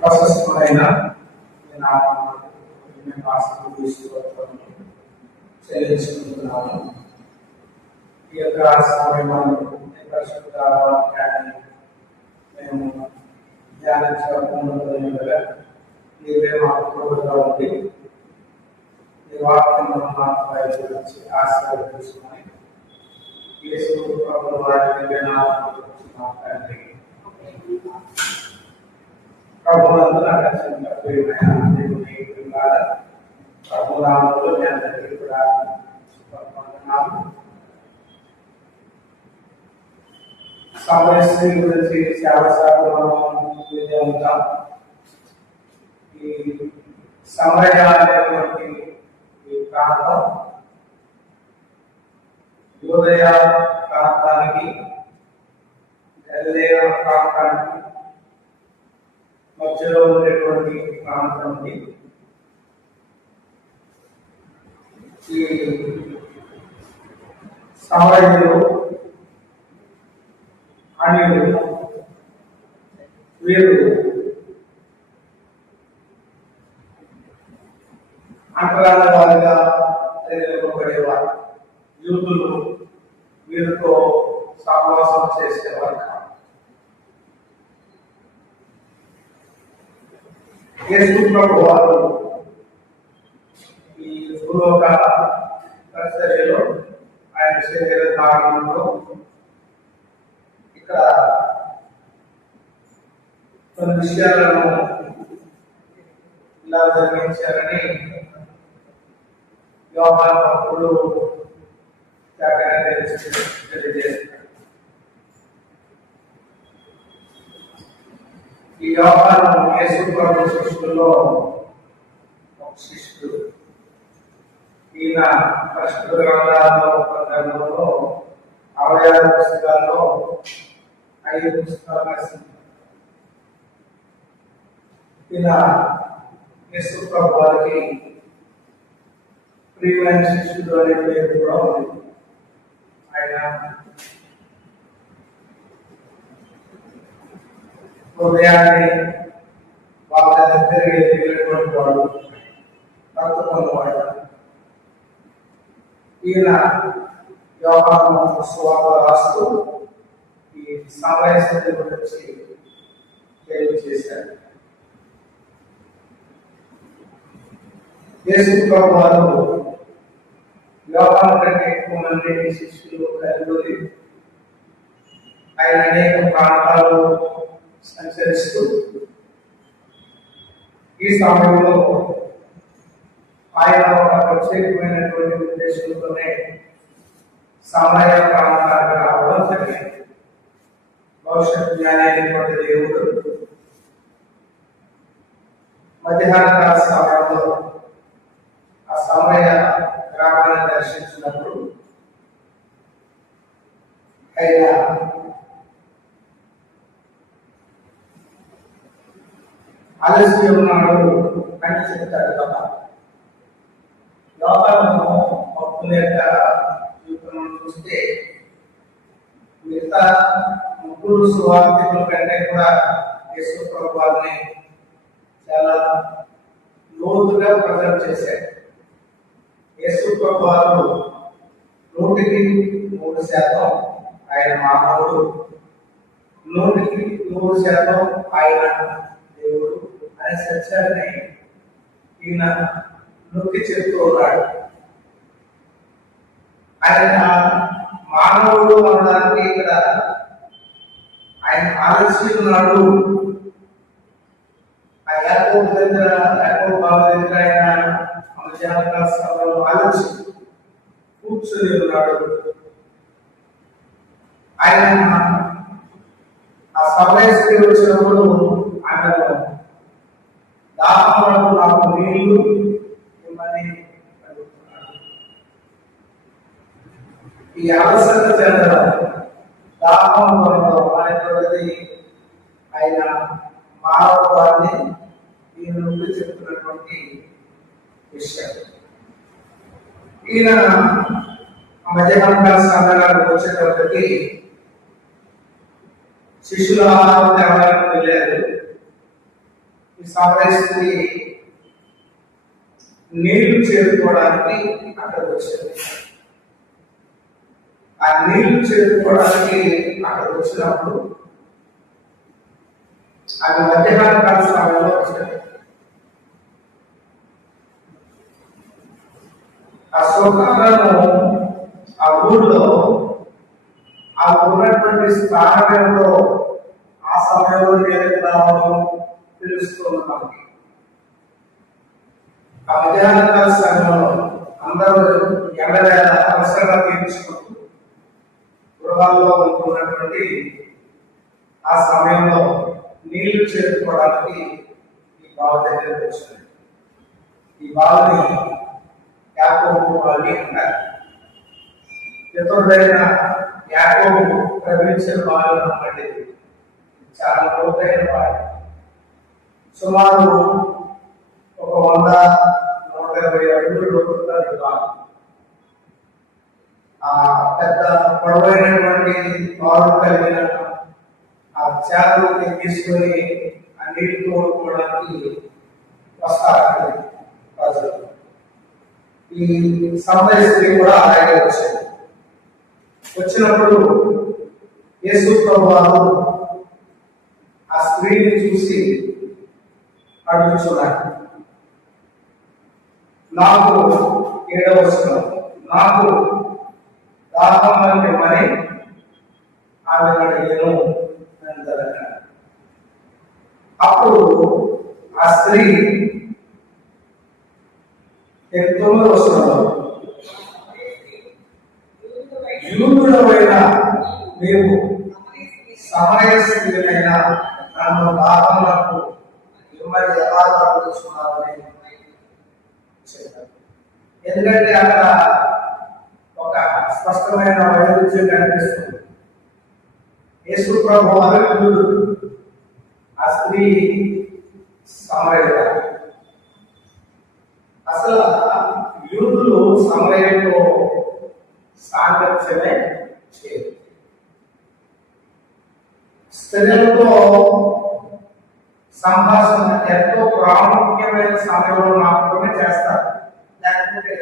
ప్రశస్తమైన చెల్లించుకుంటున్నాను. ఈ యొక్క సమయంలో పరిశుద్ధ వాక్యాన్ని మేము ధ్యానించకుండా నీవే మాకు తోడుగా ఉండి ఈ వాక్యం గురించి ఆశీర్వదించుకొని యేసు ప్రభువు వారి మాట్లాడి ప్రభువునందు అత్యంత ప్రియమైన దేవుని పిల్లల ప్రభునామములో మీ అందరికీ కూడా శుభవందనాలు. సమయశ్రీ గురించి చాలాసార్లు వినే ఉంటాం. ఈ సమయ అనేటువంటి ఈ ప్రాంతం యూదయ ప్రాంతానికి గలిలయ ప్రాంతానికి మధ్యలో ఉండేటువంటి ప్రాంతం. ఈ సమయంలో అన్యులు వీరు అంటరాల వారిగా తెలియబడేవారు. యూదులు వీరితో సహవాసం చేసేవారు. యేసు ప్రభువు వారు ఈ భూలోక పరిచర్యలో ఆయన శరీర ధారణలో ఇక్కడ కొన్ని విషయాలను ఇలా జరిగించారని యోహాను భక్తుడు తెలియజేస్తారు. ఈ యోహాను యేసు ప్రభు శిష్యులలో ఒక శిష్యుడు. ఈయన పరిశుద్ధ గ్రంథాలలో గ్రంథంలో 66 పుస్తకాల్లో 5 పుస్తకాలు రాసింది. ఈయన యేసు ప్రభు వారికి ప్రియమైన శిష్యుడు అనే పేరు కూడా ఉంది. ఆయన హృదయాన్ని వాళ్ళ దగ్గరికి వెళ్ళినటువంటి వాడు, తక్కువవాడు. ఈయన యోహాను సువార్త రాస్తూ ఈ సమయస్థితి గురించి తెలియజేశారు. యేసు ప్రభు వారు యోహాను కంటే ఎక్కువ మంది శిష్యులు కలిగి ఆయన అనేక ప్రాంతాలు సంచరిస్తూ ఈ సమయంలో ఆయన ఒక ప్రత్యేకమైనటువంటి ఉద్దేశంతోనే సమయ ప్రాంతాలకు రావడం జరిగింది. భవిష్యత్ జ్ఞానైనటువంటి దేవుడు మధ్యాహ్న కాల సమయంలో ఆ సమయ గ్రామాన్ని దర్శించినప్పుడు ఆయన ఆలస్యం ఉన్నాడు అని చెప్తాడు కదా. లోకంలో భక్తుల యొక్క జీవితం చూస్తే మిగతా ముగ్గురు సువార్తికుల కంటే కూడా యేసు ప్రభు వారిని చాలా లోతుగా ప్రజెంట్ చేశారు. యేసు ప్రభు వారు 100% ఆయన మానవుడు, 100% ఆయన దేవుడు అనే సత్యాన్ని ఈయన నొక్కి చెప్తూ ఉన్నాడు. ఆయన మానవుడు అనడానికి ఇక్కడ ఆయన ఆలోచిస్తున్నాడు. ఆ యాకోబు బాబు దగ్గర ఆయన ఆలోచి కూర్చొని ఉన్నాడు. ఆయన ఆ సమయస్థితి వచ్చినప్పుడు ఆయన దాహమునకు నాకు నీళ్లు ఇవ్వమని అడుగుతున్నాడు. ఈ అవసరత చెందడం దాహం అనేటువంటిది ఆయన మానవాన్ని ఈయన నుండి చెప్తున్నటువంటి విషయం. ఈయన మధ్యాహ్న సమయానికి వచ్చేటప్పటికి శిష్యుల ఆహారం తేవడానికి వెళ్ళారు. ఈ సమరస్త్రీ నీళ్లు చేరుకోవడానికి అక్కడ వచ్చారు. ఆ నీళ్లు చేరుకోవడానికి అక్కడ వచ్చినప్పుడు అది మధ్యాహ్న కాల సమయంలో వచ్చారు. ఆ శోకాలను ఆ ఊళ్ళో ఆ ఉన్నటువంటి స్థానంలో ఆ సమయంలో ఏదైతే రావడం తెలుస్తుంది మనకి. ఆ మధ్యాహ్న కాల సమయంలో అందరూ ఎండవేళ అవసరంగా తీర్చుకుంటూ గృహాల్లో ఉంటున్నటువంటి ఆ సమయంలో నీళ్లు చేరుకోవడానికి ఈ బావ దగ్గరకు వచ్చింది. ఈ బావని యాకోబు బావి అంటారు. ఇతరుడైన యాకోబు ప్రవహించిన బావి అన్నమాట. చాలా లోతైన బావి. సుమారు ఒక 100-120 అడుగులు లోతుంటుంది బావి. ఆ పెద్ద పొడవైనటువంటి బావులు కలిగిన ఆ చేపలు తీసుకొని ఆ నీళ్లు తోడుకోవడానికి వస్తారు ప్రజలు. ఈ సమరయ స్త్రీ కూడా అలాగే వచ్చింది. వచ్చినప్పుడు యేసు ప్రభువు ఆ స్త్రీని చూసి అడుగుతున్నాడు, నాకు 7వ వచనం, నాకు దాహం అంటే మరి ఆమె అడిగాను అంటారు. అప్పుడు ఆ స్త్రీ 9వ వచనంలో, యూదుడవైన నీవు సమరయ స్త్రీనైనా నన్ను దాహమునకు మిమ్మల్ని ఎలా అడుగుతున్నారని చెప్పారు. ఎందుకంటే అక్కడ ఒక స్పష్టమైన వైరుధ్యం కనిపిస్తుంది. యేసు ప్రభువు యూదుడు, ఆ స్త్రీ సమరయుడు. అసలు యూదులు సమరయులతో సాంగత్యమే చేయరు. స్త్రీలతో సంభాషణ ఎంతో ప్రాముఖ్యమైన సమయంలో మాత్రమే చేస్తారు. లేకపోతే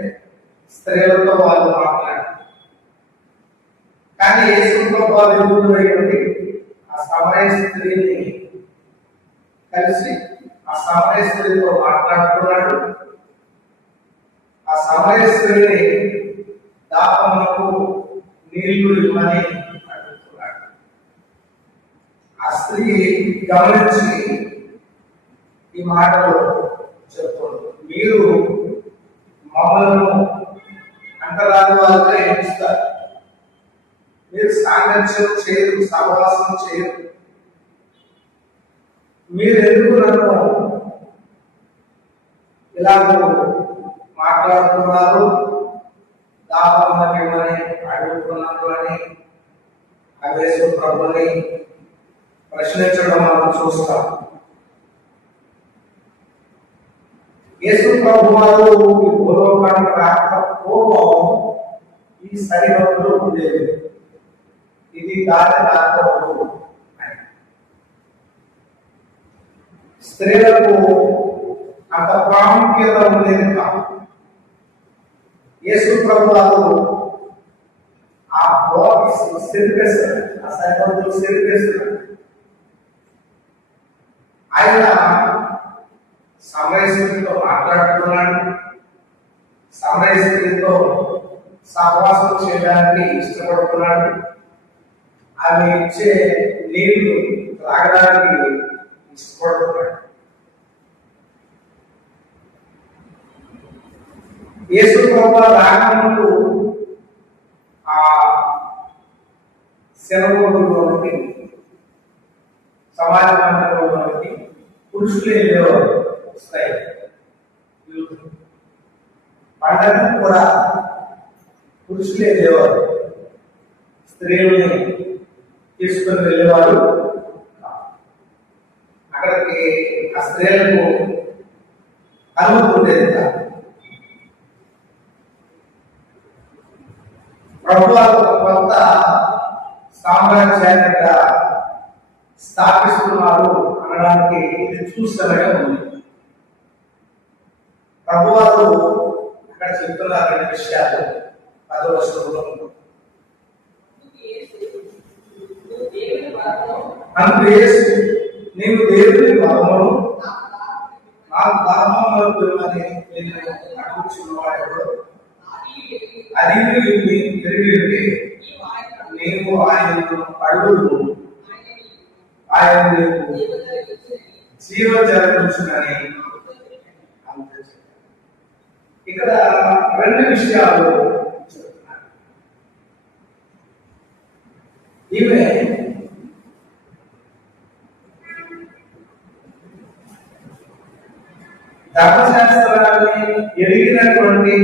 స్త్రీలతో వాళ్ళు మాట్లాడారు. కానీ యేసు ప్రభువు యూదుడైనటువంటి ఆ సమరయ స్త్రీని కలిసి ఆ సమరయ స్త్రీతో మాట్లాడుతున్నాడు. ఆ సమరయ స్త్రీని దాహమునకు నీళ్లు ఇవ్వమని అడుగుతున్నాడు. ఆ స్త్రీ గమనించి ఈ మాటలు చెప్తుంది, మీరు మమ్మల్ని అంటరాని వాళ్ళగా ఎంచుతారు, మీరు సాంగత్యం చేయరు, సహవాసం చేయరు, మీరు ఎందుకు నన్ను ఇలాగ మాట్లాడుతున్నారు, దాహమని అడుగుతున్నారు అని యేసు ప్రభుని ప్రశ్నించడం మనం చూస్తాం. యేసు ప్రభు వారు ఈ భూలోకానికి రాక పూర్వం ఈ సరిహద్దులు ఉండేవి. ఇది దాటి రాకూడదు అని స్త్రీలకు అంత ప్రాముఖ్యత ఉండేది కాదు. యేసు ప్రభు వారు ఆ సిరిపేస్తారు, ఆ సరిహద్దులు సిరిపేస్తారు. ఆయన సమరయ స్త్రీతో మాట్లాడుతున్నాడు. సమరయ స్త్రీతో సహవాసం చేయడానికి ఇష్టపడుతున్నాడు. ఆమె ఇచ్చే నీళ్లు తాగడానికి ఇష్టపడుతున్నాడు. యేసు ప్రభువు రాకముందు ఆ శనగోడులోనికి సమాజ మందిరంలోనికి పురుషులు వెళ్ళేవారు. వస్తాయి పండగకు కూడా పురుషులే వెళ్ళేవారు, స్త్రీలని తీసుకుని వెళ్ళేవారు. అక్కడికి ఆ స్త్రీలకు అనుమతి ఉండేది కాదు. ప్రభుత్వాలు కొంత సామ్రాజ్యాన్నిగా స్థాపిస్తున్నారు అనడానికి ఇది చూస్తూనే ఉంది. ప్రభువారు అక్కడ చెప్తున్న రెండు విషయాలు 10వ వచనంలో నీవు దేవుని వరమును నాకు దాహమును పిలువని నేను అడుగుచున్నవాడు అది ఎరిగి నీవు ఆయనను అడుగు ఆయన జీవజలనిచ్చునని. ఇక్కడ రెండు విషయాలు చెప్తున్నారు. ఈమె ధర్మశాస్త్రాన్ని ఎరిగినటువంటి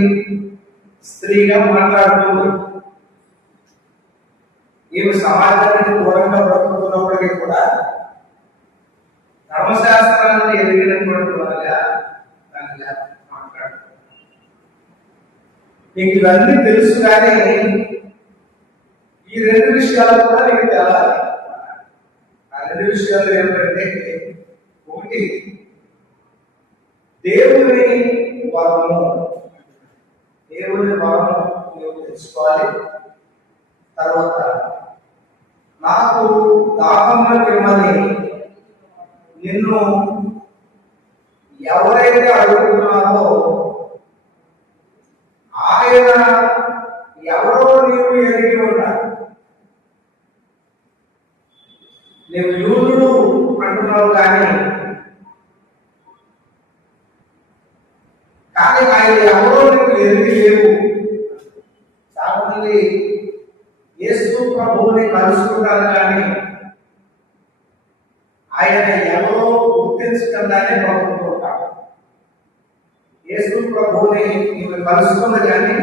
స్త్రీగా మాట్లాడుతుంది. ఈమె సమాజానికి దూరంగా బ్రతుకుతున్నప్పటికీ కూడా ధర్మశాస్త్రాన్ని ఎరిగినటువంటి వారిగా మాట్లాడుతుంది. నీకు ఇవన్నీ తెలుసు, కానీ ఈ రెండు విషయాలు కూడా నీకు తెలాలి. ఆ రెండు విషయాలు ఏమిటంటే, ఒకటి దేవుని వరము, దేవుని వరము నువ్వు తెలుసుకోవాలి. తర్వాత నాకు దాహంలో తిమ్మని నిన్ను ఎవరైతే అడుగుతున్నారో ఆయన ఎవరో నీవు ఎరిగి ఉండాలి. నువ్వు యూదుడు అంటున్నావు, కానీ ఆయన ఎవరో నీకు ఎరిగి లేవు. చాలా మంది యేసు ప్రభువుని కలుసుకుంటారు, కానీ ఆయన ఎవరో గుర్తించకుండానే బ్రతుకుతుంటాడు. యేసు ప్రభువుని నీవు కలుసుకుంది, కానీ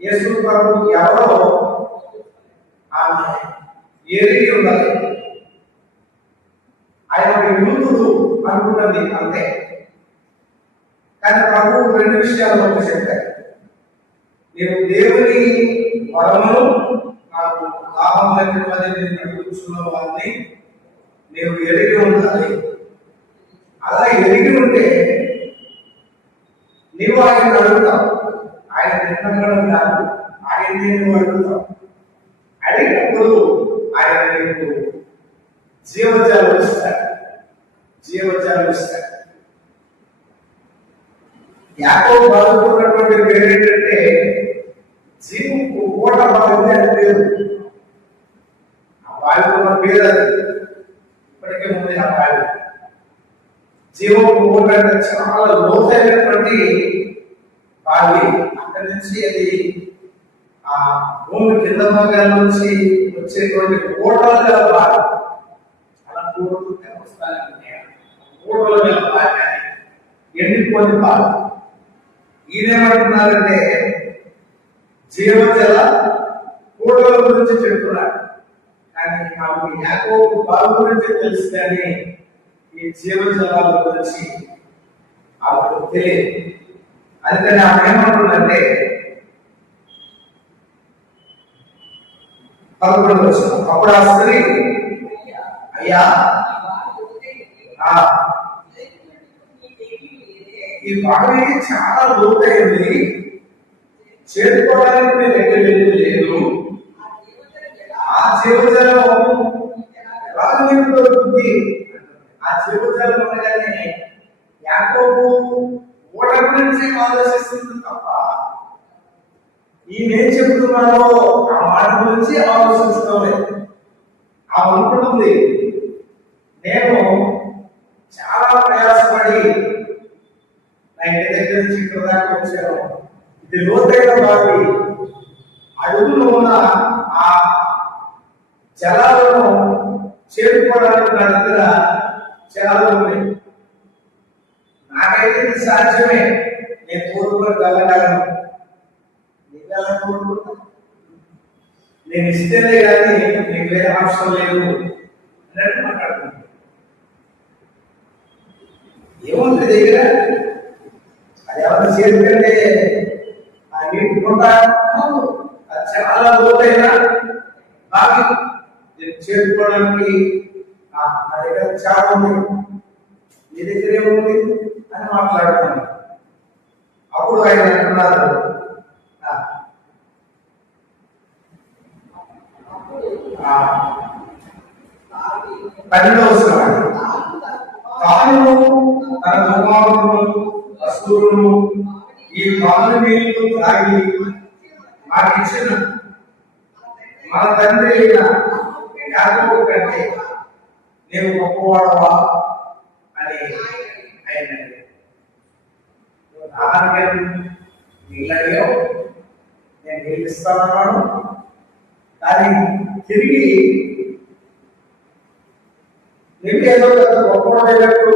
యేసు ప్రభు ఎవరో ఆమె ఎరిగి ఉండాలి. ఆయన యూదుడు అనుకున్నది అంతే. కానీ ప్రభు రెండు విషయాలు ఒక చెప్పారు. నేను దేవుని వరమును నాకు లాభం అడుగుతున్న వారిని నేను ఎరిగి ఉండాలి. అలా ఎరిగి ఉంటే నీవు ఆయన అడుగుతావు. ఆయన నిర్ణయం కాదు, ఆయన నేను అడుగుతావు. అడిగినప్పుడు ఆయన నీకు జీవజాలు ఇస్తాడు, జీవజాలు ఇస్తాడు. యాకోబు బాధపడినటువంటి పేరు ఏంటంటే జీవపు ఓట బాగుంది అని పేరు. ఆ బావికున్న పేరు అది ఇప్పటికే ఉంది. ఆ బావి జీవపు ఓట అంటే చాలా లోతైనటువంటి బావి. అక్కడి నుంచి అది ఆ భూమి కింద భాగాల నుంచి వచ్చేటువంటి ఓటలు గల బావి. చాలా పూర్వకంగా వస్తాయి ఓటలు గల బావి, ఎండిపోయిన బావి. ఈయనేమంటున్నారంటే జీవజల కూటల గురించి చెప్తున్నాడు, కానీ ఆమె యాకోబు బావి గురించి తెలుసు, కానీ ఈ జీవజలాల గురించి ఆమెకు తెలియదు. అందుకని ఆమె ఏమంటుందంటే 11వ వచనం, అప్పుడు ఆ స్త్రీ అయ్యా ఈ బావి చాలా లోతైంది, చేరుకోవడానికి మీ దగ్గర లేదు. ఆ జీవజలం ఎలా నీకు దొరుకుతుంది? ఆ జీవజలం ఉండగానే యాకోబు ఓట గురించి ఆలోచిస్తుంది తప్ప ఈయనేం చెబుతున్నారో ఆ మాట గురించి ఆలోచిస్తాం లేదు. ఆ అనుకుంటుంది, నేను చాలా ప్రయాసపడి నా ఇంటి దగ్గర నుంచి ఇక్కడ దాకా వచ్చాను. ఇది లోతైన బావి, అడుగులో ఉన్న ఆ జలాలను చేరుకోవడానికి నా దగ్గర జలాలు ఉన్నాయి. నాకైతే ఇది సాధ్యమే, నేను కోరుకొని వెళ్ళగలను. నేను ఇస్తేనే కానీ నీకు వేరే అవసరం లేదు అన్నట్టు మాట్లాడుతున్నాను. ఏముంది దగ్గర? అది ఎవరి చేతికంటే ఆ నీటి కొంట అది చాలా లోతైన బావి. చేరుకోవడానికి నా దగ్గర చాలా ఉంది, నీ దగ్గర ఏముంది అని మాట్లాడుతున్నాను. అప్పుడు ఆయన అంటున్నారు, పన్నెండవ వచనం, తాను తన కుమారులను వస్తువులను ఈ పాలు నీళ్లు తాగి మాకిచ్చిన మన తండ్రి అయిన యాకోబు కంటే నీవు గొప్పవాడవా అని ఆయన నీళ్ళు అడిగావు, నేను నీళ్ళు ఇస్తానన్నాను. కానీ తిరిగి నీకేదో పెద్ద గొప్పవాడైనట్టు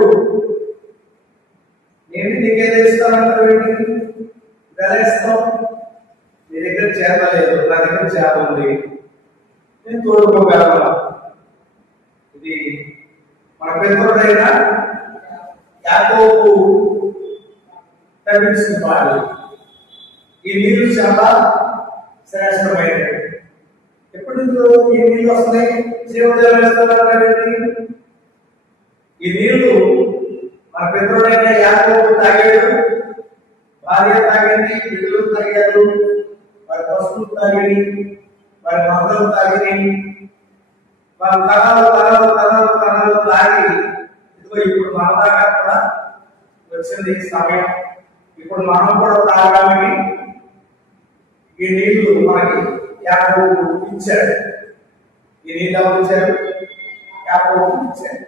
నేను నీకేదో ఇస్తానంటావు, వెలేస్తావు. నీ దగ్గర చేత లేదు, నా దగ్గర చేత ఉంది, నేను తోడుకోగలను. ఇది మన పెద్దోడైన యాకోబు తప్పించిన పాడు. ఈ నీళ్లు చాలా శ్రేష్టమైనవి. ఎప్పటి నుంచో ఈ నీళ్ళు వస్తున్నాయి, జీవజలం ఇస్తానంటే ఈ నీళ్లు మన పెద్దోడైన యాకోబు తాగాడు, భార్య తాగింది, బిడ్డలు తాగారు, వారి పశువులు తాగిని, వారి మందలు తాగిని, వారి తరాలు తాగి ఇదిగో ఇప్పుడు మన దాకా కూడా వచ్చింది సమయం. ఇప్పుడు మనం కూడా తాగాలని ఈ నీళ్లు మనకి యాకోబు ఇచ్చాడు. ఈ నీళ్ళు ఎవరు ఇచ్చారు? యాకోబు ఇచ్చాడు.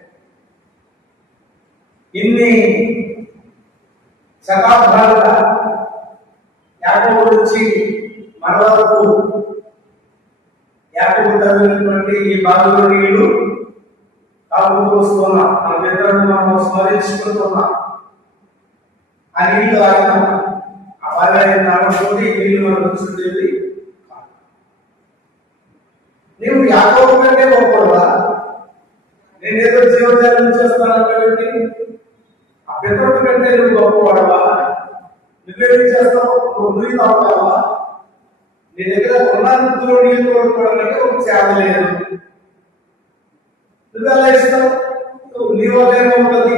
ఇన్ని శతాబ్దాలుగా యాకోబు నుంచి మన వరకు యాకోబు తగినటువంటి ఈ బావిలో నీళ్లు తాగుతూ వస్తున్నాం. మన మిత్రులను మనం స్మరించుకుంటున్నాం. ఆ నీళ్లు ఆయన ఆ బావి నామతోటి నీళ్లు మనం కూర్చుంటుంది. నీవు యాకోబు కంటే గొప్పవా? నేనేదో జీవజాలం చేస్తానంటే ఆ పితరుడు కంటే నువ్వు గొప్పవాడవా? నువ్వేమి చేస్తావు? నువ్వు తాగుతావా? నీ దగ్గర ఉన్నంతలో నీళ్ళు తోడుకోవడానికి ఒక చేత లేదు, నువ్వు ఎలా ఇస్తావు? నీ వల్లేమో ఉంటుంది.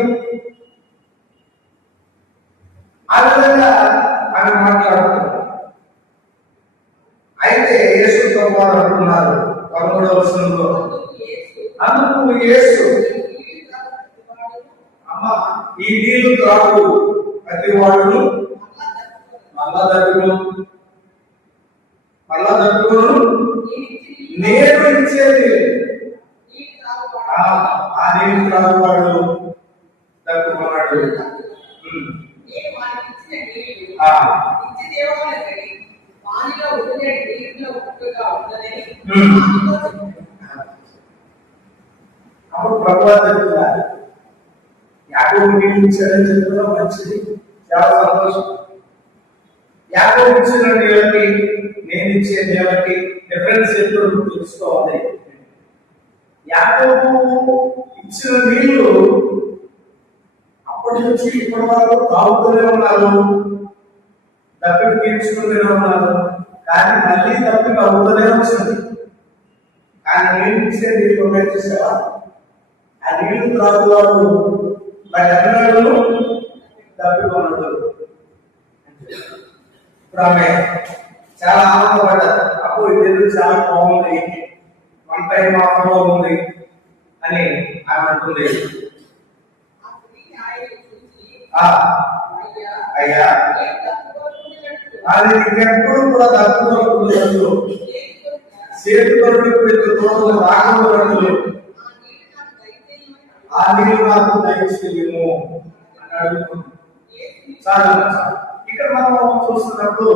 ఆ విధంగా ఆయన మాట్లాడుతున్నారు. అయితే యేసు ప్రభువారు అంటున్నారు 13వ వచనంలో, అందుకు యేసు, అమ్మ ఈ నీళ్లు త్రాగు ప్రతి వాడును మళ్ళా దక్కును నేను ఇచ్చేది ఆ నీళ్లు త్రాగువాడు దక్కున్నాడు. అప్పుడు ప్రభువా చెప్తున్నారు, యాకోబు నీళ్ళు ఇచ్చాడని చెప్తున్నా, మంచిది, చాలా సంతోషం. యాకోబు ఇచ్చిన నీళ్ళకి నేను ఇచ్చే నీళ్ళకి డిఫరెన్స్ ఎప్పుడు తెలుసుకోవాలి. యాకోబు ఇచ్చిన నీళ్లు అప్పటి నుంచి ఇప్పటి వరకు తాగుతూనే ఉన్నారు, తప్పిక తీర్చుకుంటూనే ఉన్నారు. కానీ మళ్ళీ తప్పిక అవుతూనే వచ్చింది. కానీ నేను ఇచ్చే నీళ్ళు చూసావా? ఆ నీళ్లు త్రాగువాడు మరి అన్నాడు తప్పికొన్నాడు. ఇప్పుడు ఆమె చాలా ఆనందపడ్డారు. అప్పుడు ఇది చాలా బాగుంది, వన్ టైం మాత్రమే ఉంది అని ఆమె అంటుంది. అయ్యా అది ఇంకెప్పుడు కూడా దక్కులు చేతులు రాకూడదు, ఆ నీళ్ళు నాకు దయచేయము అని అడుగుతుంది. చాలా ఇక్కడ మనం చూస్తున్నప్పుడు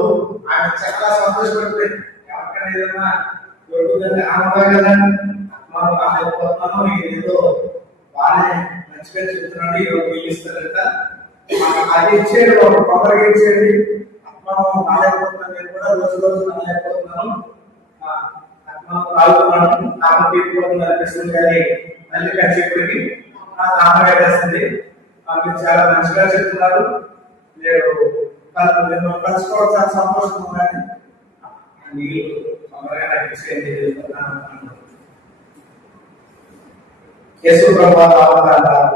ఆయన చాలా సంతోషపడిపోయింది. ఎవరికైనా ఏదైనా దొరుకుతుంది ఆనందం కదా, మనం ఆనందపోతున్నాము, ఏదో బాగానే మంచిగా చెప్తున్నాడు, ఈరోజు పిలుస్తారంట, అది ఇచ్చేది ఒక తొందరగా ఇచ్చేది. మనం నాలేకపోతున్నాం, నేను కూడా రోజు నాలేకపోతున్నాను, మనం తాగుతున్నాను, నాకు తీరుకోవడం అనిపిస్తుంది. కానీ మళ్ళీ కలిసేప్పటికి నాకు వేస్తుంది. మీరు చాలా మంచిగా చెప్తున్నారు, మీరు కలుసుకోవడం చాలా సంతోషం. కానీ నీళ్ళు తొందరగా నాకు ఇచ్చేయండి. యేసు ప్రభువు అంటారు.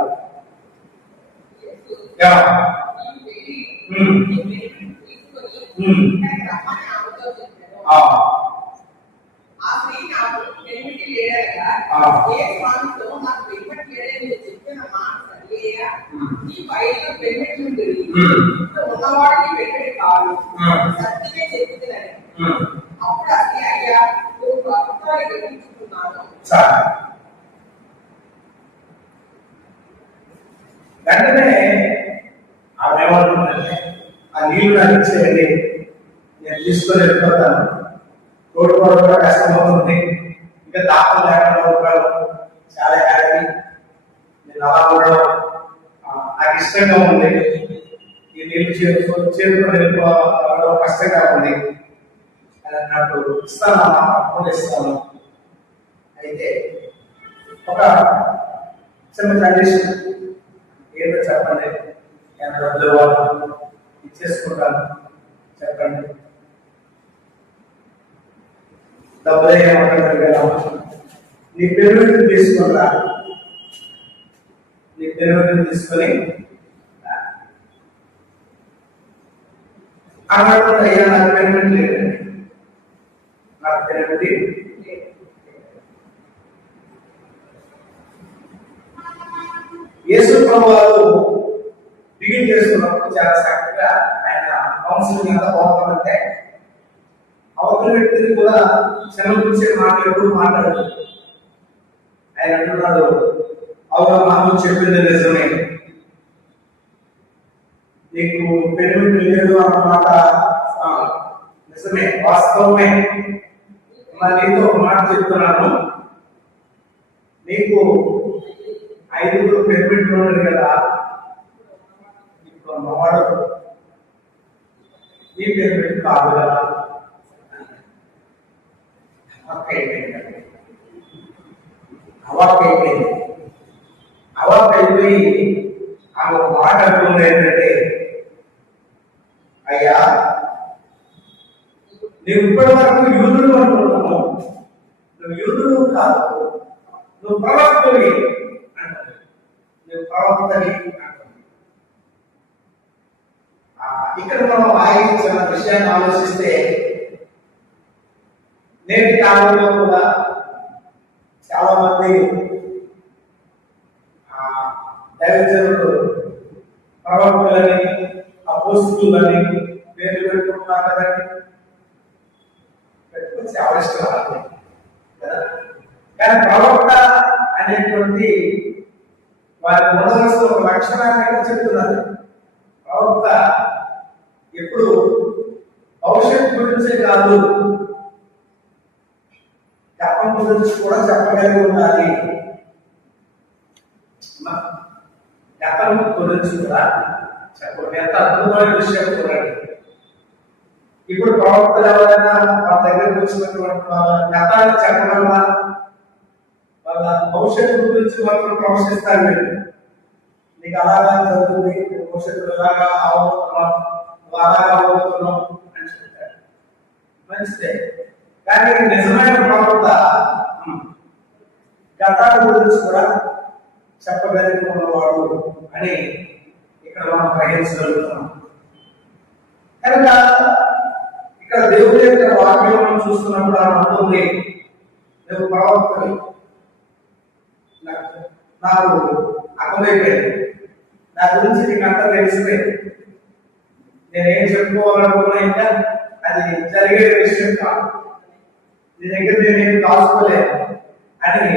ఉన్నవాడికి పెట్టే కాదు సత్యమే చెప్తున్నాను. అప్పుడు అది అయ్యా గ్రహించుకున్నాను. వెంటనే ఆమె ఏమంటుందంటే ఆ నీళ్లు నాకు ఇచ్చేయండి, నేను తీసుకొని వెళ్ళిపోతాను, రోడ్డు కూడా కష్టమవుతుంది, ఇంకా దాపం లేకుండా ఉంటాను, చాలా హ్యాపీ, నేను అలా కూడా నాకు ఇష్టంగా ఉంది, ఈ నీళ్ళు చేరుకొని వెళ్ళిపోవడం కష్టంగా ఉంది అని నాకు ఇస్తాను, అప్పుడు ఇస్తాను. అయితే ఒక చిన్న కండిషన్ ఏదో చెప్పండి, నేను డబ్బులు వాళ్ళు ఇచ్చేసుకుంటాను, చెప్పండి. డబ్బులు ఏమంటారు కదా, నీ పెరుగుని తీసుకుంటా, నీ పెరుగుని తీసుకొని అన్నాడు. అయ్యా నాకు పెరుగుని లేదండి, నాకు పెరుగుని యేసు ప్రభువు బిగిన్ చేస్తున్నప్పుడు చాలా చక్కగా ఆయన కౌన్సిలింగ్ ఎంత బాగుంటుందంటే అవతల వ్యక్తిని కూడా క్షమించే మాట ఎప్పుడు మాట్లాడదు. ఆయన అంటున్నాడు, అవును మనం చెప్పింది నిజమే, నీకు పెనుమిటి లేదు అన్నమాట నిజమే, వాస్తవమే, నీతో ఒక మాట చెప్తున్నాను, నీకు 5 పెనుమిట్లు ఉన్నది కదా, ఇప్పుడు అన్నవాడు ఈ పెనుమిటి కాదు కదా. అవాకైపోయి ఆమె ఒక మాట అంటుంది ఏంటంటే, అయ్యా నువ్వు ఇప్పటి వరకు యూదుడు అనుకుంటున్నావు, నువ్వు యూదుడు కాదు, నువ్వు ప్రవక్తవి అంటారు, నువ్వు ప్రవక్తవి అంటారు. ఇక్కడ మనం ఆగించిన విషయాన్ని ఆలోచిస్తే నేటి కాలంలో కూడా చాలా మంది దైవజనులు ప్రవక్తలని అపోస్తులని పేర్లు పెట్టుకుంటున్నారు కదండి, పెట్టుకుని చాలా ఇష్టం కదా. కానీ ప్రవక్త అనేటువంటి వారి మొదలసలు ఒక లక్షణాన్ని చెప్తున్నారు. ప్రవక్త ఎప్పుడు భవిష్యత్తు గురించే కాదు, గతం గురించి కూడా చెప్పగలిగి ఉండాలి. గతం గురించి కూడా చెప్పండి, ఎంత అద్భుతమైన విషయం చూడండి. ఇప్పుడు ప్రవక్తలు ఎవరైనా వాళ్ళ దగ్గరకు వచ్చినటువంటి వాళ్ళ గతాన్ని చెప్పగలరా, వాళ్ళ భవిష్యత్తు గురించి మాత్రం ప్రవశిస్తారు. మీరు నీకు అలాగా జరుగుతుంది, భవిష్యత్తు ఎలాగా అవబోతున్నాం, అలాగా అవబోతున్నాం అని చెప్తారు, మంచిదే. కానీ నిజమైన ప్రవక్త గతాల గురించి కూడా చెప్పగలిగి ఉన్నవాడు అని ఇక్కడ మనం గ్రహించగలుగుతున్నాం. కనుక ఇక్కడ దేవుడి యొక్క వాక్యం మనం చూస్తున్నప్పుడు అలా ఉంటుంది, నువ్వు ప్రవక్తవి, నాకు అర్థమైపోయింది, నా గురించి నీకు అంతా తెలిసిపోయింది, నేనేం చెప్పుకోవాలనుకున్నా ఇంకా అది జరిగే విషయం కాదు, నీ దగ్గర నేనేం దాచుకోలేదు అని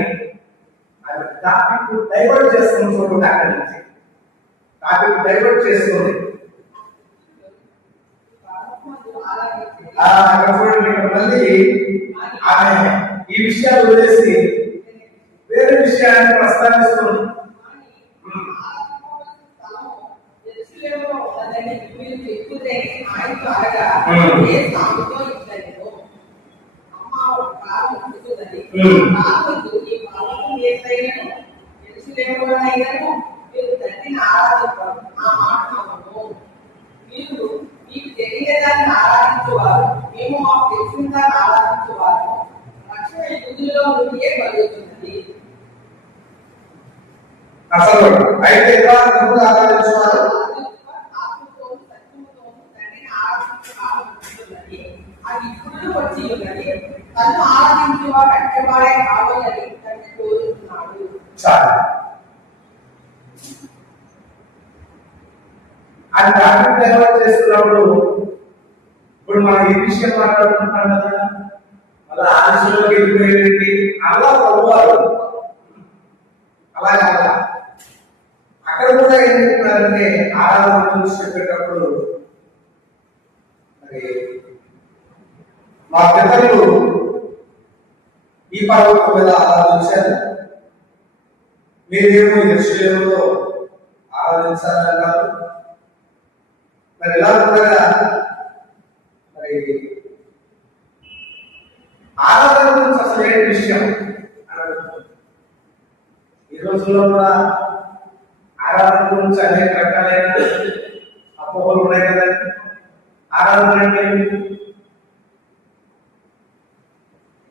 టాపిక్ డైవర్ట్ చేస్తుంది. చూడండి, అక్కడి నుంచి టాపిక్ డైవర్ట్ చేస్తుంది. అక్కడ చూడండి, మళ్ళీ ఆమె ఈ విషయాలు వదిలేసి వేరే విషయాన్ని ప్రస్తావిస్తుంది. మీకు తెలియదాన్ని ఆరాధించేవారు, మేము మాకు తెలిసిన దాన్ని ఆరాధించేవారు, రక్షణ యుద్ధుల్లో నుండియే కలుగుతున్నది. అసలు అయితే ఎలా తప్పుడు ఆరాధించేవారు ఆత్మతోను సత్యముతోను తండ్రిని ఆరాధించు కావాలనుకుంటున్నది. అది ఇప్పుడు వచ్చి ఉన్నది. తను ఆరాధించేవాడు అట్టేవాడే కావాలని తండ్రి కోరుతున్నాడు. చాలు. అది డాక్టర్ డెవలప్ చేస్తున్నప్పుడు ఇప్పుడు మనం ఈ విషయం మాట్లాడుకుంటాం కదా, మళ్ళీ ఆలోచనలోకి వెళ్ళిపోయేది అలా ప్రభువారు అలాగే అక్కడ కూడా ఏం చెప్తున్నారంటే ఆరాధన గురించి చెప్పేటప్పుడు మరి మా పిల్లలు ఈ పర్వతం మీద ఆరాధించారు, మీరేమో యెరూషలేములో ఆరాధించాలన్నారు. మరి ఇలా కూడా మరి ఆరాధన గురించి అసలు ఏంటి విషయం అని అడుగుతుంది. ఈ రోజుల్లో కూడా ఆరాధన గురించి అనేక రకాలైన అపోహలు ఉన్నాయి కదండి. ఆరాధన అంటే ఏంటి?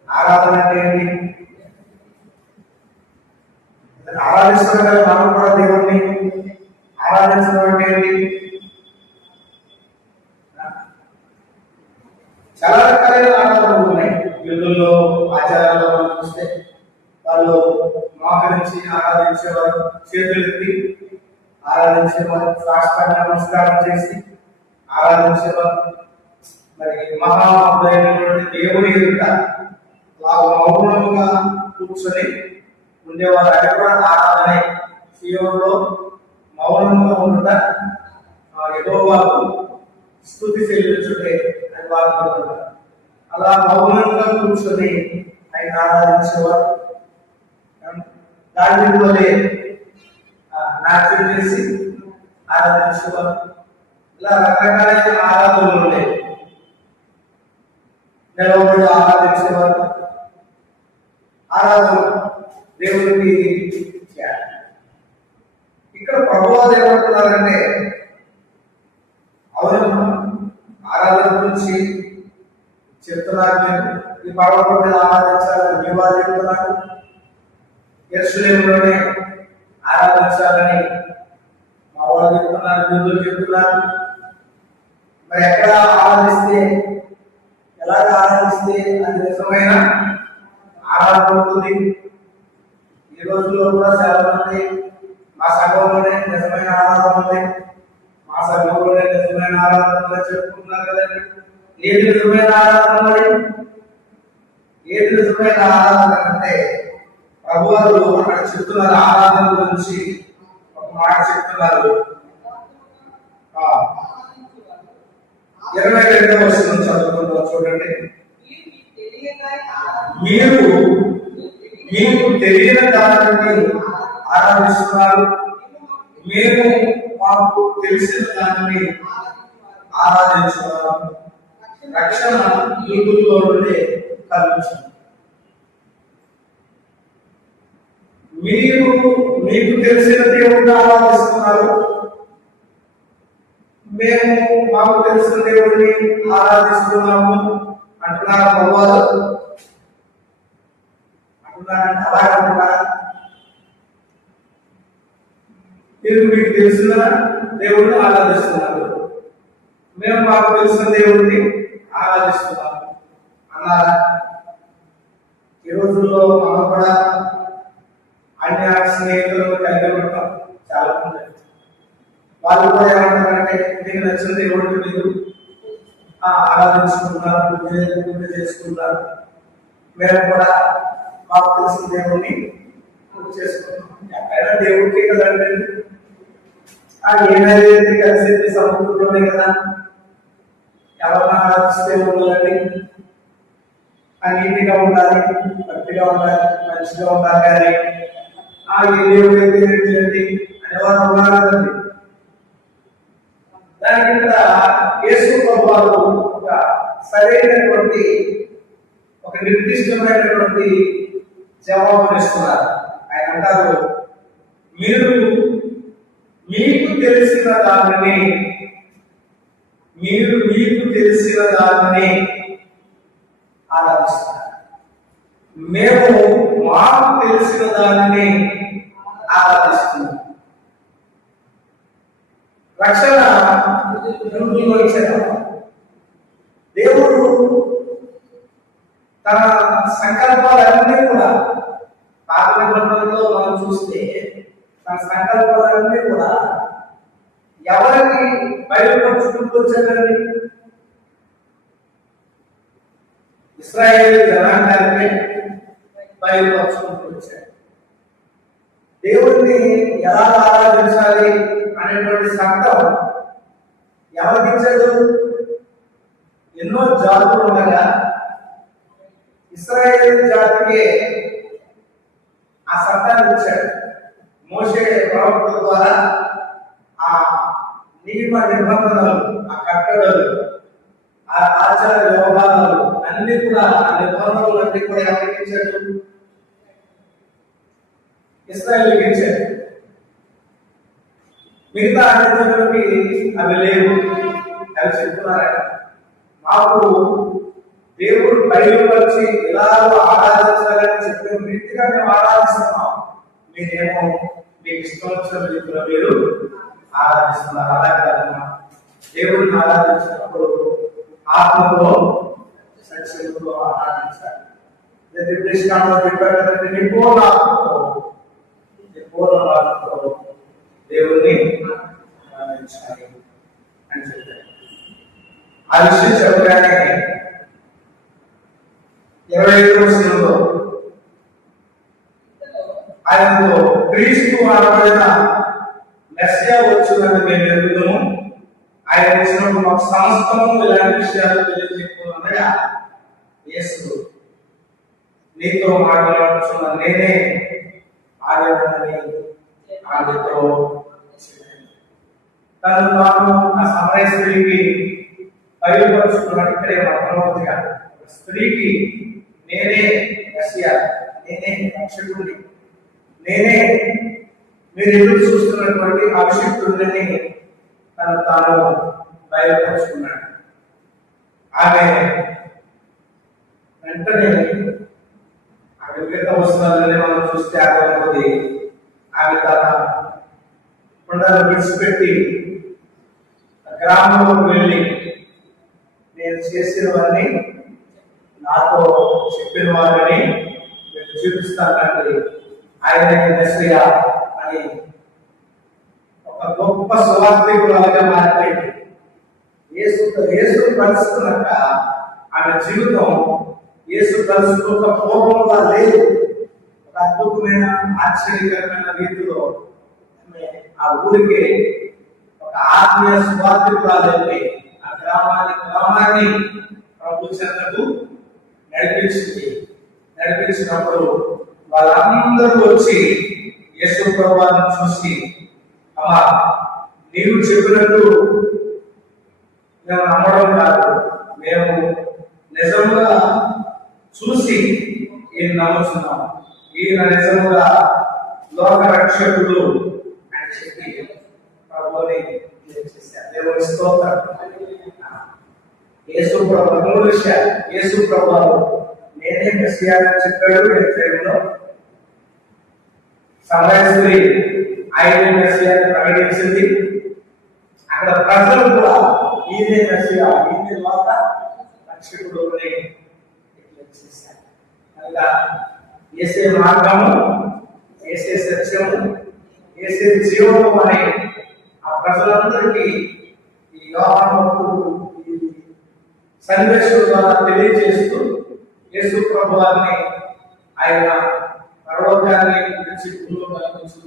ఆరాధన అంటే ఏంటి? ఆరాధిస్తున్న మనం కూడా దేవుణ్ణి ఆరాధించడం అంటే ఏంటి? చాలా రకాలైన ఆరాధనలు ఉన్నాయి. వీళ్ళల్లో ఆచారాల్లో మనం చూస్తే వాళ్ళు మోకరించి ఆరాధించేవారు, చేతులెత్తి ఆరాధించేవారు, సాష్టాంగ నమస్కారం చేసి ఆరాధించేవారు. మరి మహాభైనటువంటి దేవుని ఎదుట మౌనంగా కూర్చొని ఉండేవారు. అది కూడా ఆరాధనే. సీయోనులో మౌనంగా ఉండుట యెహోవాకు స్తుతి చెల్లించుటే అని వాడుకుంటున్నారు. అలా మౌనంగా కూర్చొని ఆయన ఆరాధించేవారు. దానిలోనే నాట్యం చేసి ఆరాధించేవారు. ఇలా రకరకాలైన ఆరాధనలు ఉండేవి. నిలబడి ఆరాధించేవారు. ఆరాధన దేవుడికి చేయాలి. ఇక్కడ ప్రభువారు ఏమంటున్నారంటే అవును ఆరాధన గురించి చెప్తున్నారు. మీరు ఈ పర్వతం మీద ఆరాధించాలని మీ వారు చెప్తున్నారు. యెరూషలేములోనే ఆరాధించాలని మా వాళ్ళు చెప్తున్నారు, యూదులు చెప్తున్నారు. మరి ఎక్కడ ఆరాధిస్తే, ఎలాగ ఆరాధిస్తే అది నిజమైన ఆరాధన అవుతుంది? ఈ రోజుల్లో కూడా చాలా మంది మా సంఘంలోనే నిజమైన ఆరాధన ఉంది, మా సంఘంలోనే నిజమైన ఆరాధన చెప్పుకుంటున్నారు కదండి. ఏది నిజమైన ఆరాధన? మరి ఏది నిజమైన ఆరాధన అంటే ప్రభువారు అక్కడ చెప్తున్నారు. ఆరాధన గురించి ఒక మాట చెప్తున్నారు. 22వ వచనం చదువుకుంటాం చూడండి. మీరు మీకు తెలియని దానిని ఆరాధిస్తున్నారు, మేము మాకు తెలిసిన దానిని ఆరాధించున్నారు. రక్షణ యూదుల్లో నుండి కలుగుతుంది. మీరు మీకు తెలిసిన దేవుడిని ఆరాధిస్తున్నారు, మేము మాకు తెలిసిన దేవుడిని ఆరాధిస్తున్నాము అంటున్నారు ప్రభువారు. అంటున్నారంటే అలాగే అంటున్నారా? మీరు మీకు తెలిసిన దేవుడిని ఆరాధిస్తున్నారు, మేము మాకు తెలిసిన దేవుడిని ఆరాధిస్తున్నాము అన్నారా? ఈ రోజుల్లో మనం కూడా అన్య స్నేహితులు కలిగి ఉంటాం చాలా మంది. వాళ్ళు కూడా ఏమంటారంటే మీకు నచ్చిన దేవుడిని మీరు ఆరాధించుకుంటున్నారు, పూజ చేసుకుంటారు, మేము కూడా మాకు తెలిసిన దేవుడిని పూజ చేసుకుంటాం. ఎక్కడైనా దేవుడికి కదండి. ఏమైతే కలిసి సముద్రంలోనే కదా. ఎవరైనా ఆరాధిస్తే ఉండాలండి, నీతిగా ఉండాలి, భక్తిగా ఉండాలి, మంచిగా ఉండాలి. కానీ ఏ దేవుడు అయితే అనేవారు ఉన్నారు కదండి. దాని కింద యేసు ప్రభువారు ఒక సరైనటువంటి ఒక నిర్దిష్టమైనటువంటి జవాబునిస్తున్నారు. ఆయన అంటారు, మీరు మీకు తెలిసిన దానిని ఆరాధిస్తున్నారు, మేము మాకు తెలిసిన దానిని ఆరాధిస్తున్నాం. రక్షణ యూదుల్లో ఇచ్చాడు. దేవుడు తన సంకల్పాలన్నీ కూడా పాత నిబంధనలో మనం చూస్తే తన సంకల్పాలన్నీ కూడా ఎవరికి బయలుపరుచుకుంటూ వచ్చాడండి? ఇశ్రాయేలు జనాంగానికి బయలుపరుచుకుంటూ వచ్చాడు. దేవుడిని ఎలా ఆరాధించాలి అనేటువంటి సత్తం ఎవరికి ఇచ్చాడు? ఎన్నో జాతులు ఉండగా ఇశ్రాయేలు జాతికి ఆ సత్తాన్ని ఇచ్చాడు. మోషే ప్రవక్త ద్వారా ఆ నియమ నిబంధనలు, ఆ కట్టడలు, ఆ ఆచార వ్యవహారాలు అన్ని కూడా, ఆ నిబంధనలు అన్ని కూడా ఎవరికి ఇచ్చాడు? ఇశ్రాయేలుకి ఇచ్చాడు. మిగతా అన్నిటికి అవి లేవు. అవి చెప్తున్నారట, మాకు దేవుడు బయలుపరిచి ఇలా ఆరాధించాలని చెప్పిన రీతిగా మేము ఆరాధిస్తున్నాం. మీరేమో మీకు ఇష్టం వచ్చిన రీతిలో మీరు ఆరాధిస్తున్నారు. అలా కాదమ్మా, దేవుడిని ఆరాధించినప్పుడు ఆత్మతో సత్యంతో ఆరాధించాలి. నిర్దేశంలో చెప్పారు కదండి, నిపూర్ణ ఆత్మతో దేవుడిని ఆరాధించాలి అని చెప్పారు. ఆ విషయం చెప్పగానే 25వ వచనంలో ఆయనతో క్రీస్తు అనబడిన మెస్సియా వచ్చునని మేము ఎరుగుతాము. ఆయన వచ్చినప్పుడు మాకు సమస్తము ఇలాంటి విషయాలు తెలియజేయకుండా యేసు నీతో మాట్లాడుతున్న నేనే ఆడని ఆడితో తను తాను ఆ సమరయ స్త్రీకి బయలుపరుచుకున్నాడు. ఇక్కడే అర్థమవుతుందిగా, స్త్రీకి నేనే మెస్సియా, నేనే రక్షకుడిని, నేనే మీరు ఎదురు చూస్తున్నటువంటి అభిషిక్తుడిని తను తాను బయలుపరుచుకున్నాడు. ఆమె వెంటనే ఆ విగత వస్తువులని మనం చూస్తే అర్థమవుతుంది. ఆమె తన కొండలు విడిచిపెట్టి గ్రామంలో వెళ్ళి నేను చేసినవన్నీ నాతో చెప్పిన వారిని నేను చూపిస్తానండి, ఆయన మెస్సియా అని ఒక గొప్ప సువార్తికురాలుగా మారిపోయింది. యేసు కలుసుకున్నాక ఆమె జీవితం యేసు కలుసుకోక పూర్వంగా లేదు. ఒక అద్భుతమైన ఆశ్చర్యకరమైన రీతిలో ఆ ఊరికి ఒక ఆత్మీయ సువార్తికురాలు ఆ గ్రామాన్ని ప్రభు చెంతకు నడిపించినప్పుడు వాళ్ళందరూ వచ్చి యేసు ప్రభువును చూసి, అమ్మా నీవు చెప్పినట్టు మేము నమ్మడం కాదు, మేము నిజంగా చూసి ఈయన నమ్ముతున్నాం, ఈయన నిజంగా లోక రక్షకుడు అని చెప్పి ప్రభువుని చేశారు. దేవుని స్తోత్రం. యేసు ప్రభు మూడు విషయాలు. యేసు ప్రభు నేనే మెస్సియా అని చెప్పాడు. ఎఫ్ఎంలో సమరయ స్త్రీ ఆయనే మెస్సియా అని ప్రకటించింది. అక్కడ ప్రజలు కూడా ఈయనే మెస్సియా, ఈయనే లోక రక్షకుడు అని చేశారు. అనగా యేసే మార్గము, యేసే సత్యము, యేసే జీవము అని ఆ ప్రజలందరికీ ఈ యోహాను సందేశం ద్వారా తెలియజేస్తూ యేసు ప్రభువాన్ని ఆయన పరలోకాన్ని గురించి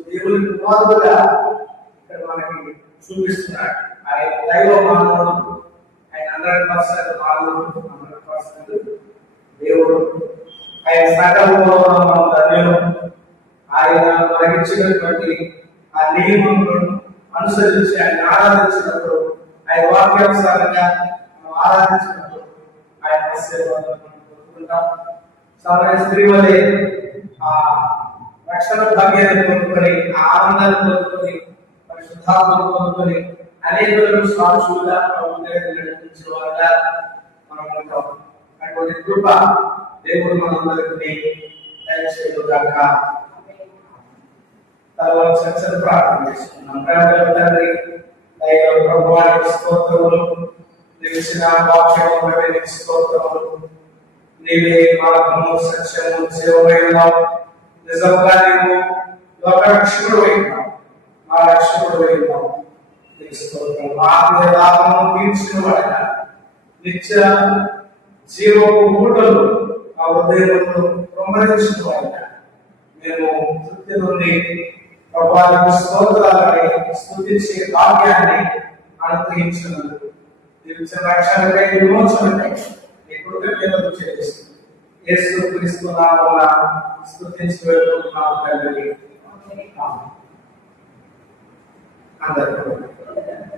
దేవుని కుమారుడుగా ఇక్కడ మనకి చూపిస్తున్నాడు. ఆయన దైవ మానవుడు, ఆయన 100% మానవుడు, 100% దేవుడు. ఆయన సకలంలో మనం ధన్యులు. ఆయన మనకిచ్చినటువంటి ఆ నియమములను అనుసరించి ఆయన ఆరాధించినప్పుడు, ఆయన వాక్యానుసారంగా మనం ఆరాధించినప్పుడు ఆయన ఆశీర్వాదాలను పొందుకుంటాం. సమరయ స్త్రీ వలె ఆ రక్షణ భాగ్యాన్ని పొందుకొని, ఆ ఆనందాన్ని పొందుకొని, పరిశుద్ధాత్మను పొందుకొని అనేకులను సాక్షులుగా ప్రభు దగ్గర నడిపించిన వారుగా మనం ఉంటాం. అటువంటి కృప దేవుడు మనందరికీ దయచేయుగాక. తర్వాత చర్చలు ప్రార్థన చేసుకున్నాం. ప్రేమగల తండ్రి, దయగల ప్రభువానికి స్తోత్రములు. నిలిచిన వాక్యం నీకు స్తోత్రములు. నీవే మార్గము, సత్యము, జీవమైనవు. నిజంగా నీవు లోక రక్షకుడు అయినావు, మా రక్షకుడు అయినావు. నీకు స్తోత్రం. ఆత్మీయ దాహము తీర్చిన వాడిన నిత్య జీవపు ఊటలు మా హృదయంలో ప్రమరించిన వాడిన మేము తృప్తి నుండి ప్రభువానికి స్తోత్రాలని స్తుతించే భాగ్యాన్ని అనుగ్రహించినందుకు నిత్య రక్షణకై విమోచనకై నీ కృతజ్ఞతలు చెల్లిస్తుంది. యేసు క్రీస్తు నామమున స్తుతించి వేడుకుంటున్నాము తండ్రి. ఆమేన్. అందరికీ